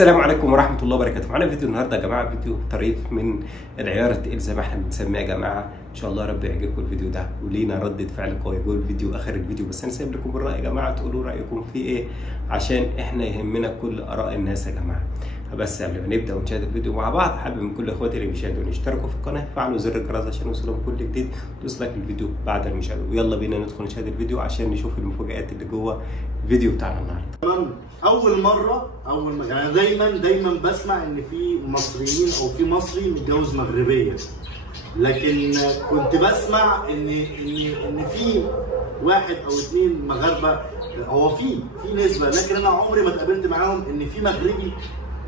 السلام عليكم ورحمة الله وبركاته. معانا فيديو النهارده يا جماعة، فيديو طريف من العيار التقيل زي ما احنا بنسميه يا جماعة. ان شاء الله رب يعجبكم الفيديو ده ولينا ردة فعل قوية جوه الفيديو اخر الفيديو. بس انا سايب لكم الرأي يا جماعة، تقولوا رأيكم فيه ايه عشان احنا يهمنا كل آراء الناس يا جماعة. بس قبل ما نبدا ونشاهد الفيديو مع بعض، حابب من كل اخواتي اللي بيشاهدوني يشتركوا في القناه، فعلوا زر الجرس عشان يوصلهم كل جديد، دوس لايك للفيديو بعد المشاهده. ويلا بينا ندخل نشاهد الفيديو عشان نشوف المفاجآت اللي جوه الفيديو بتاعنا النهارده. اول مره يعني دايما بسمع ان في مصريين او في مصري متجوز مغربيه، لكن كنت بسمع ان في واحد او اثنين مغاربه، هو في نسبه، لكن انا عمري ما اتقابلت معاهم ان في مغربي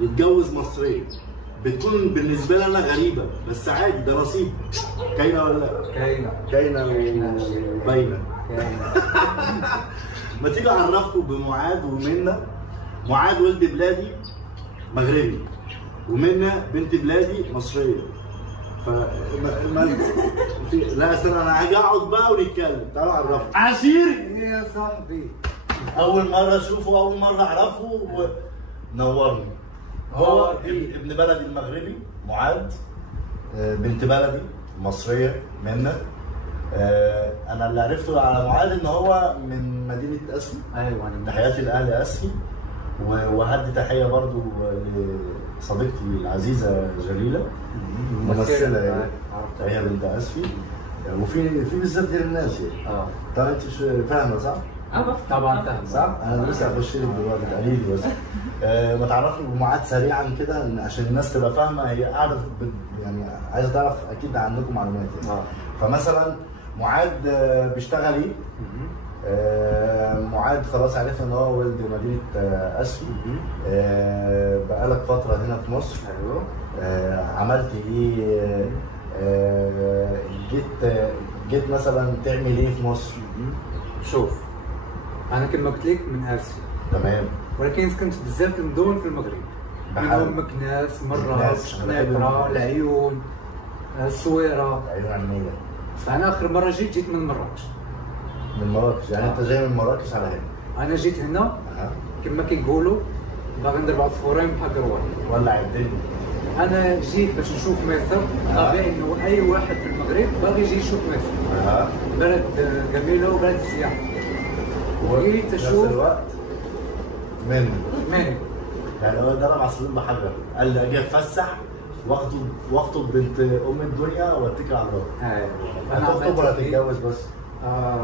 يتجوز مصريه. بتكون بالنسبه لي انا غريبه، بس عادي، ده نصيب. كاينه ولا لا؟ كاينه وباينه. ما تيجي اعرفكم بمعاذ ومنى. معاذ ولد بلادي مغربي، ومنى بنت بلادي مصريه. لا استنى، انا هاجي اقعد بقى ونتكلم. تعالوا اعرفكم. عشير يا صاحبي، اول مره اشوفه، اول مره اعرفه، نورني. هو ابن بلدي المغربي معاذ، بنت بلدي مصريه منى. انا اللي عرفته على معاذ ان هو من مدينه اسفي. ايوه، تحياتي لاهل اسفي، وهدي تحيه برضو لصديقتي العزيزه جليله، ممثله يعني، هي بنت اسفي. وفي بالذات غير الناس يعني. طبعا انت فاهمه صح؟ طبعا فاهم صح؟ انا لسه هخش لك دلوقتي تقليلي بس. ما تعرفني بمعاذ سريعا كده عشان الناس تبقى فاهمه، هي قاعده يعني عايزه تعرف، اكيد عندكم معلومات يعني. فمثلا معاذ بيشتغل ايه؟ معاذ خلاص عرفنا ان هو ولد مدينه اسفي. بقالك فتره هنا في مصر. ايوه. عملت ايه؟ جيت مثلا تعمل ايه في مصر؟ شوف، انا كما قلت لك من اسيا. تمام. ولكن سكنت بزاف من دول في المغرب، منهم مكناس، مراكش، قنيطره، العيون، الصويره. العيون عميله. فانا اخر مره جيت من مراكش. من مراكش يعني؟ انت جاي من مراكش على هنا؟ انا جيت هنا كما كيقولوا باغي ندير بعض الفورين بحال كروان. ولع الدنيا. انا جيت باش نشوف مصر. طبيعي انه اي واحد في المغرب باغي يجي يشوف مصر. بلد جميله وبلد السياحه. وجيت اشوف نفس الوقت من يعني هو ضرب عصفورين بحجر، قال لي اجي اتفسح واخطب بنت ام الدنيا واتكل على الله. ايوه. هتخطب ولا تتجوز بس؟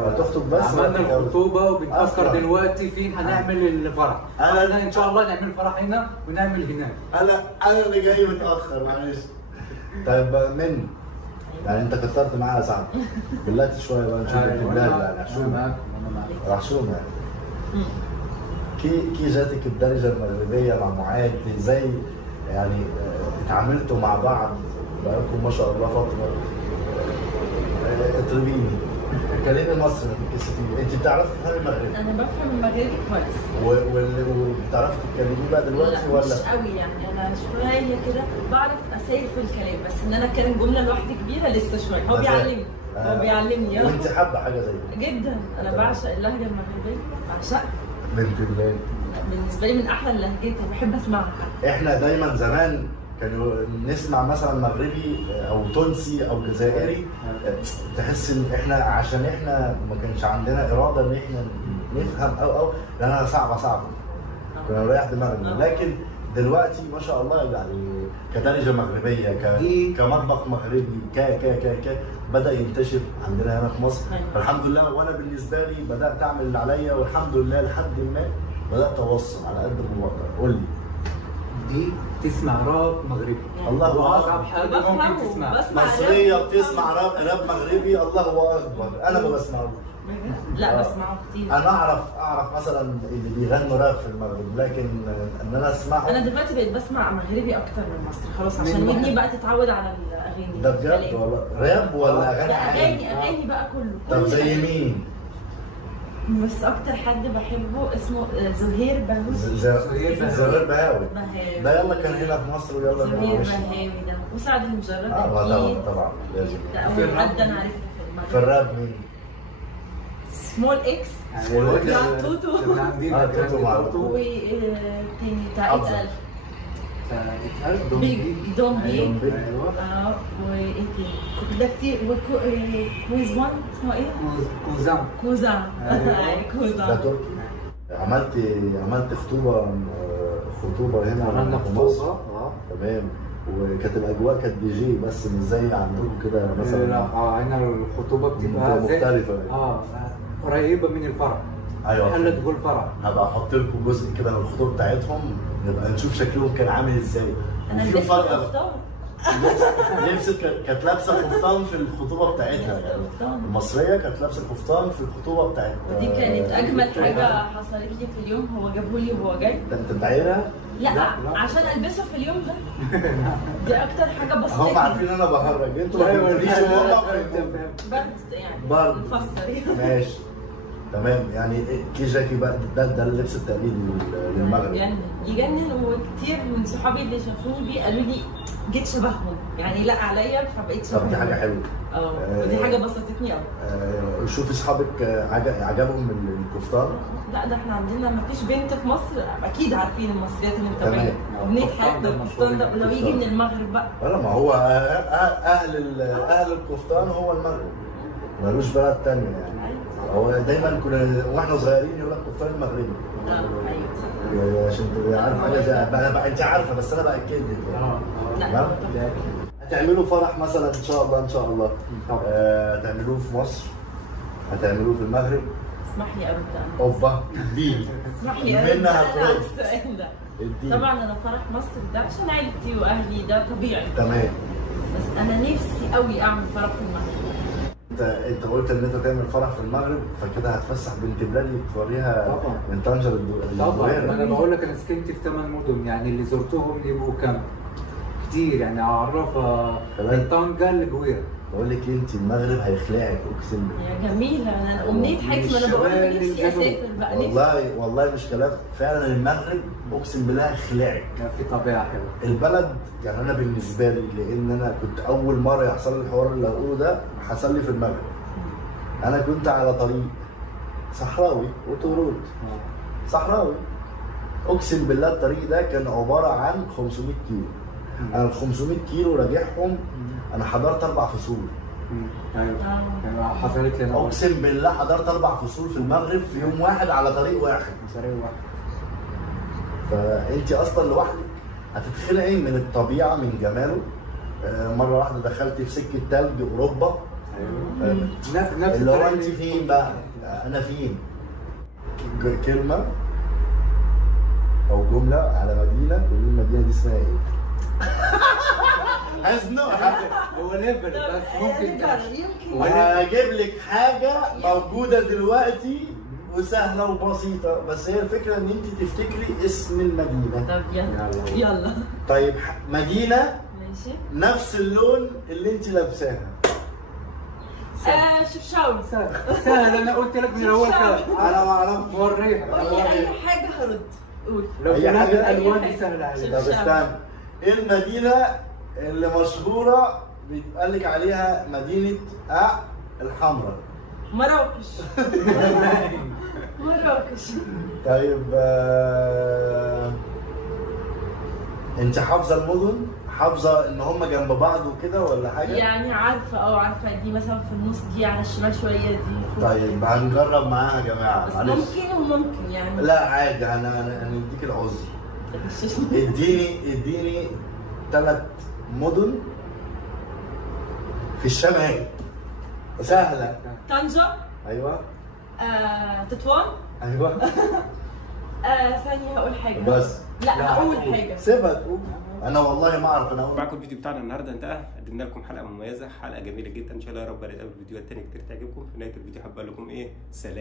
هتخطب بس. عملنا الخطوبه وبنفكر دلوقتي فين هنعمل الفرح. انا ان شاء الله نعمل فرح هنا ونعمل هناك. انا اللي جاي متاخر معلش. طيب من يعني انت كترت معايا يا صاحبي، بلغت شويه بقى نشوف البلاد يعني. حشومه رحشومه يعني. كي جاتك الدرجه المغربيه مع معاذ ازاي يعني؟ اتعاملتوا مع بعض بقالكم ما شاء الله فتره. اطربيني، كلمي مصر ما تتكسفيش. انت بتعرفي تفهمي المغربي؟ انا بفهم المغربي كويس. وبتعرفي تتكلميه بقى دلوقتي ولا؟ مش قوي يعني، انا شويه كده بعرف اسير في الكلام، بس ان انا اتكلم جمله لوحدي كبيره لسه شويه. هو بيعلمني. هو بيعلمني. وانت حابه حاجه زي كده؟ جدا. انا بعشق اللهجه المغربيه، بعشقها. بنت الله، بالنسبه لي من احلى اللهجات، بحب اسمعها. احنا دايما زمان كانوا نسمع مثلا مغربي او تونسي او جزائري، تحس ان احنا عشان احنا ما كانش عندنا اراده ان احنا نفهم او لانها صعبه كنا نريح دماغنا. لكن دلوقتي ما شاء الله يعني كدرجه مغربيه، كمطبخ مغربي، ك بدا ينتشر عندنا هنا في مصر. فالحمد لله. وانا بالنسبه لي بدات اعمل اللي عليا، والحمد لله لحد ما بدات اوصل على قد ما بقدر. قول لي. دي تسمع راب مغربي. الله اصعب حاجه ممكن تسمع. مصريه بتسمع راب مغربي، الله اكبر. انا ما بسمعوش. لا بسمعه كتير. انا اعرف مثلا اللي بيغنوا راب في المغرب، لكن ان انا اسمعه. انا دلوقتي بقيت بسمع مغربي اكتر من مصري خلاص، عشان ودني بقى تتعود على الاغاني. ده بجد والله؟ راب ولا اغاني؟ اغاني بقى كله. طب زي مين؟ بس اكتر حد بحبه اسمه زهير بهاوي. زهير بهاوي ده يلا كان هنا في مصر ويلا زهير بهاوي ده وسعد المجرد. طبعا لازم. ده اول حد انا عرفته في الراب. مين؟ سمول اكس. توتو. توتو معروف. وتاني بتاع اتقل. دون بي. ايوه. وايه تاني؟ ده كتير. كويز 1 اسمه ايه؟ كوزان. كوزان. أيوة. كوزان. ده تركي. عملت خطوبه هنا عملنا في مصر. خطوبه. تمام. وكانت الاجواء كانت دي جي بس مش زي عندكم كده مثلا. هنا الخطوبه بتبقى مختلفه. قريبه من الفرح. ايوه. حلة تقول فرح. هبقى احط لكم جزء كده من الخطوبه بتاعتهم نبقى نشوف شكلهم كان عامل ازاي. انا وفي لبست فرق. قفطان. كانت لابسه قفطان في الخطوبه بتاعتها يعني. المصريه كانت لابسه قفطان في الخطوبه بتاعتها. ودي كانت اجمل حاجه حصلت لي في اليوم. هو جابه لي وهو جاي. ده انت بتعيرها؟ لا لا. عشان البسه في اليوم ده. دي اكتر حاجه بسيطه. هم عارفين انا بهرج انتوا ما فهمتونيش والله برد يعني. برد. نفسر. ماشي. تمام. يعني كيجاكي بقى ده اللبس التقليدي للمغرب. يجنن. وكتير من صحابي اللي شافوني بيه قالوا لي جيت شبههم يعني، لا عليا فبقيت شبههم. طب دي حاجه حلوه. ودي حاجه بسطتني قوي. شوفي اصحابك عجبهم القفطان؟ لا ده احنا عندنا ما فيش بنت في مصر اكيد عارفين المصريات اللي متابعين تمام. حياتنا القفطان ده. ولو يجي من المغرب بقى. ولا ما هو اهل القفطان هو المغرب ملوش بلد تانية يعني. هو دايما كنا واحنا صغيرين يقول لك قفطان المغربي. ايوه. عشان تبقى عارف حاجه زي انت عارفه بس انا باكد لك. لا. هتعملوا فرح مثلا ان شاء الله هتعملوه في مصر، هتعملوه في المغرب. اسمح لي قوي ده. اوبا اديني. اسمح لي قوي منها على فوق. السؤال ده. اديني. طبعا انا فرح مصر ده عشان عيلتي واهلي ده طبيعي. تمام. بس انا نفسي قوي اعمل فرح في المغرب. انت قلت ان انت تعمل فرح في المغرب فكده هتفسح بنت بلادي توريها من طنجة طبعا. للدويرة. انا بقول لك انا سكنت في 8 مدن يعني اللي زرتهم يبقوا كام؟ كتير يعني اعرفها من طنجة لجويرة. بقول لك انت المغرب هيخلعك اقسم بالله. يا جميله. انا امنيه حياتي. ما انا بقول لك نفسي اسافر بقى. والله مش كلام فعلا. المغرب اقسم بالله هيخلعك. في طبيعه حلوه. البلد يعني انا بالنسبه لي لان انا كنت اول مره يحصل لي الحوار اللي هقوله ده حصل لي في المغرب. انا كنت على طريق صحراوي وطرود صحراوي. اقسم بالله الطريق ده كان عباره عن 500 كيلو. انا ال 500 كيلو راجعهم انا حضرت 4 فصول. ايوه حصلت لي. اقسم بالله حضرت 4 فصول في المغرب في يوم واحد على طريق واحد. فانت اصلا لوحدك هتتخلقي من الطبيعه من جماله. مره واحده دخلت في سكه ثلج اوروبا. ايوه. نفس اللي هو انت فين بقى؟ انا فين؟ كلمه او جمله على مدينه. قولي لي المدينه دي اسمها ايه؟ هزنقها. هو ليفل بس ممكن وهجيب لك حاجه موجوده دلوقتي وسهله وبسيطه. بس هي الفكره ان انت تفتكري اسم المدينه. طب يلا. طيب مدينه ماشي نفس اللون اللي انت لابساها. شفشاوي. سهل. انا قلت لك من الاول سهل. انا ما اعرفش. وريها. قول لي اي حاجه هرد. قول. لو أي حاجة؟ الالوان دي سهله عليك. طب استنى. ايه المدينه اللي مشهوره بيتقال لك عليها مدينه الحمراء؟ مراكش. مراكش. طيب انت حافظه المدن؟ حافظه ان هم جنب بعض وكده ولا حاجه؟ يعني عارفه دي مثلا في النص، دي على الشمال شويه، دي طيب هنجرب معاها يا جماعه. بس معلش. ممكن وممكن يعني. لا عادي. انا اديك العذر. اديني 3 مدن في الشمال سهله. طنجة. ايوه. تطوان. ايوه. ثانية هقول حاجة. بس لا هقول حاجة. سيبها تقول. انا والله ما اعرف. انا معكم الفيديو بتاعنا النهارده انتهى. قدمنا لكم حلقه مميزه، حلقه جميله جدا. ان شاء الله يا رب نتقابل في فيديوهات تانية كتير تعجبكم. في نهايه الفيديو حابب اقول لكم سلام.